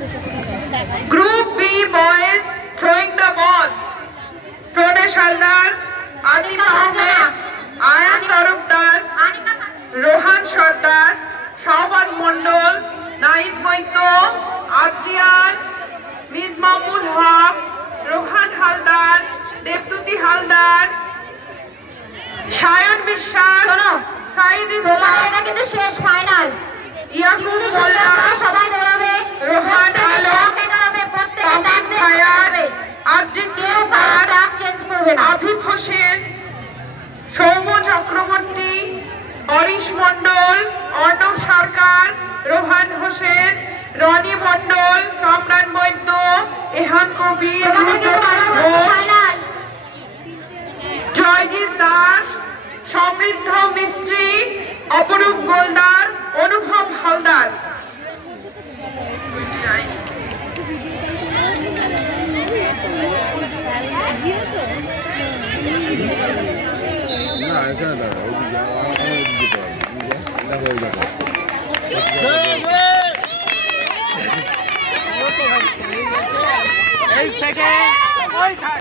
Group B boys throwing the ball. Pradesh Haldar, Adil Ahmed, Ayan Tarufdar, Rohan Sardar, Shahbaz Mondol, Naid Moito, Arjian, Mizmamul Haq, Rohan Haldar, Debtuti Haldar, Shayan Bishwas, Said Islam, এটা কিন্তু শেষ final. Yakub মোল্লা, সবাই দৌড়াবে, রোহান আলম, দৌড়াবে, প্রত্যেকে Tamim খায়ার, Arijit super, change করবে না। আফিফ হোসেন, সৌম্য চক্রবর্তী, হরিশ মন্ডল, অর্ণব সরকার, রোহান হোসেন, রনি মন্ডল, কামরান বৈদ্য, এহান কবির, জয়জিৎ দাস, সমৃদ্ধ মিস্ত্রি, অপরূপ গোলদার, অনুভব হালদার। এই সেকেন্ড